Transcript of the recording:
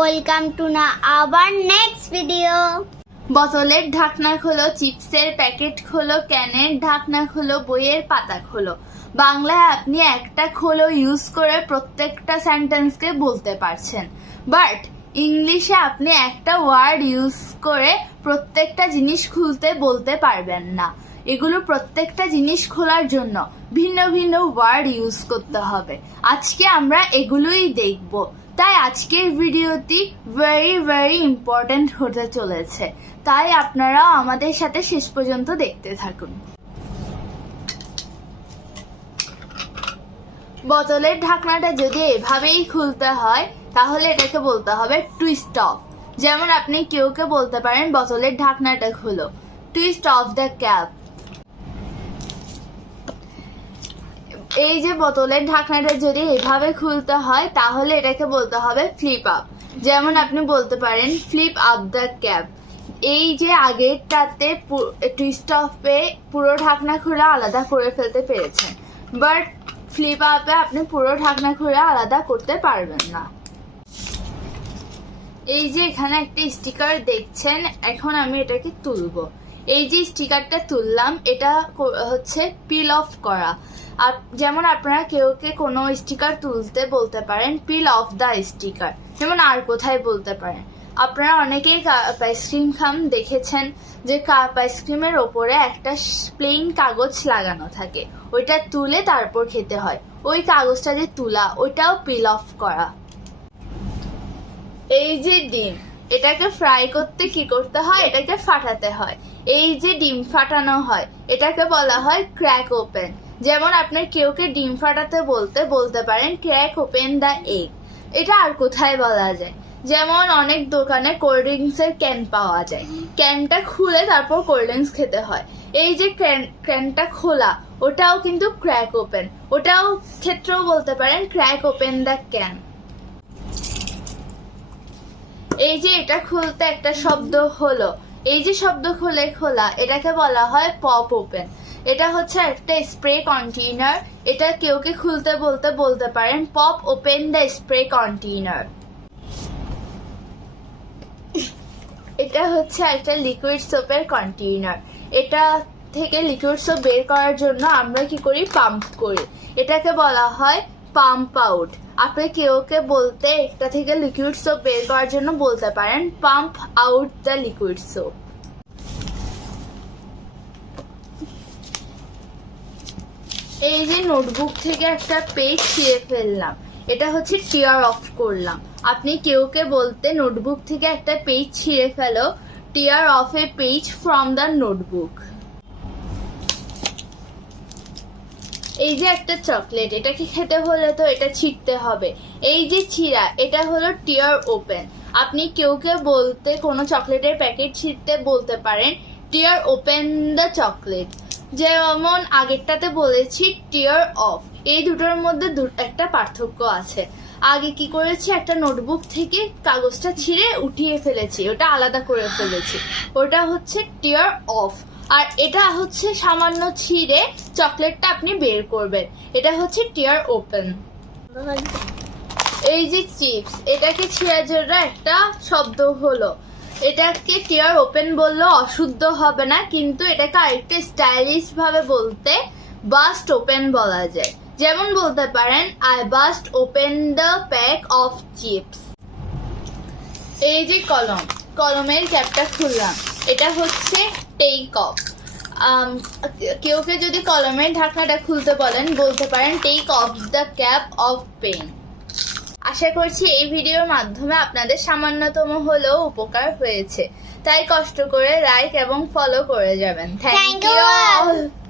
Welcome to না আবার next video বোতলের ঢাকনা খোলো, চিপসের প্যাকেট খোলো, ক্যানের ঢাকনা খোলো, বইয়ের পাতা খোলো। বাংলায় আপনি একটা খোলো ইউজ করে প্রত্যেকটা সেন্টেন্সকে বলতে পারছেন। বাট ইংলিশে আপনি একটা ওয়ার্ড ইউজ করে প্রত্যেকটা জিনিস খুলতে বলতে পারবেন না। এগুলো প্রত্যেকটা জিনিস খোলার জন্য ভিন্ন ভিন্ন ওয়ার্ড ইউজ করতে হবে। আজকে আমরা এগুলোই দেখব। তাই আজকের ভিডিওটি ভেরি ভেরি ইম্পর্ট্যান্ট হতে চলেছে। তাই আপনারা আমাদের সাথে শেষ পর্যন্ত দেখতে থাকুন। বোতলের ঢাকনাটা যদি এভাবেই খুলতে হয়, তাহলে এটাকে বলতে হবে টুইস্ট অফ যেমন আপনি কেউকে বলতে পারেন, বোতলের ঢাকনাটা খুলো। টুইস্ট অফ দ্য ক্যাপ এই যে বোতলের ঢাকনাটা যদি এভাবে খুলতে হয়, তাহলে এটাকে বলতে হবে ফ্লিপ আপ যেমন আপনি বলতে পারেন ফ্লিপ আপ দ্য ক্যাব এই যে আগেরটাতে টুইস্ট অফে পুরো ঢাকনা খুলে আলাদা করে ফেলতে পেরেছেন। বাট ফ্লিপ আপে আপনি পুরো ঢাকনা খুলে আলাদা করতে পারবেন না। এই যে এখানে একটা স্টিকার দেখছেন, এখন আমি এটাকে তুলবো। এই যে স্টিকারটা তুললাম, এটা হচ্ছে পিল অফ করা। যেমন আপনারা কেউকে কোনো স্টিকার তুলতে বলতে পারেন পিল অফ দ্য স্টিকার যেমন আর কোথায় বলতে পারেন। আপনারা অনেকেই কাপ আইসক্রিম খাম দেখেছেন যে কাপ আইসক্রিমের ওপরে একটা প্লেন কাগজ লাগানো থাকে। ওইটা তুলে তারপর খেতে হয়। ওই কাগজটা যে তুলা, ওইটাও পিল অফ করা। এই যে ডিম এটাকে ফ্রাই করতে কি করতে হয়? এটাকে ফাটাতে হয়। এই যে ডিম ফাটানো হয়, এটাকে বলা হয় ক্র্যাক ওপেন যেমন আপনার কেউকে ডিম ফাটাতে বলতে বলতে পারেন ক্র্যাক ওপেন দ্য এগ এটা আর কোথায় বলা যায়? যেমন অনেক দোকানে কোল্ড ড্রিঙ্কস এর ক্যান পাওয়া যায়। ক্যানটা খুলে তারপর কোল্ড ড্রিঙ্কস খেতে হয়। এই যে ক্যান- ক্যানটা খোলা, ওটাও কিন্তু ক্র্যাক ওপেন ওটাও ক্ষেত্রেও বলতে পারেন ক্র্যাক ওপেন দ্য ক্যান এই যে এটা খুলতে একটা শব্দ হলো, এই যে শব্দ খুলে খোলা, এটাকে বলা হয় পপ ওপেন এটা হচ্ছে একটা স্প্রে কন্টেইনার এটা কেউকে খুলতে বলতে বলতে পারেন pop open the spray container এটা হচ্ছে একটা লিকুইড সোপের কন্টেইনার এটা থেকে লিকুইড সোপ বের করার জন্য আমরা কি করি? পাম্প করি। এটাকে বলা হয় পাম্প আউট আপনি কেউকে বলতে একটা থেকে লিকুইড সোপ বের করার জন্য বলতে পারেন pump out the liquid soap এই যে নোটবুক থেকে একটা পেজ ছিঁড়ে ফেললাম, এটা হচ্ছে টিয়ার অফ করলাম। আপনি কেউকে বলতে নোটবুক থেকে একটা পেজ ছিঁড়ে ফেলো tear off a page from the notebook এই যে একটা চকলেট, এটাকে খেতে হলে তো এটা ছিঁড়তে হবে। এই যে ছিঁড়া এটা হলো টিয়ার ওপেন। আপনি কেউকে বলতে কোনো চকলেটের প্যাকেট ছিঁড়তে বলতে পারেন, টিয়ার ওপেন দ্য চকলেট। যেমন আগেরটাতে বলেছি, টিয়ার অফ। এই দুটোর মধ্যে একটা পার্থক্য আছে। আগে কি করেছি, একটা নোটবুক থেকে কাগজটা ছিঁড়ে উঠিয়ে ফেলেছি, ওটা আলাদা করে ফেলেছি। ওটা হচ্ছে টিয়ার অফ। আর এটা হচ্ছে সামান্য ছিঁড়ে চকলেটটা আপনি বের করবেন। এটা হচ্ছে টিয়ার ওপেন। এই যে চিপস, এটাকে ছিঁড়ার জন্য একটা শব্দ হলো। এটাকে টিয়ার ওপেন বললেও অশুদ্ধ হবে না, কিন্তু এটাকে আরেকটা স্টাইলিশ ভাবে বলতে বাস্ট ওপেন বলা যায়। যেমন বলতে পারেন I burst open the pack of chips এই যে কলম, কলমের ক্যাপটা খুললাম। এটা হচ্ছে টেক অফ কেউ কেউকে যদি কলমের ঢাকনাটা খুলতে বলেন বলতে পারেন take off the cap of pen আশা করছি এই ভিডিওর মাধ্যমে আপনাদের সামান্যতম হলেও উপকার হয়েছে। তাই কষ্ট করে লাইক এবং ফলো করে যাবেন। Thank you.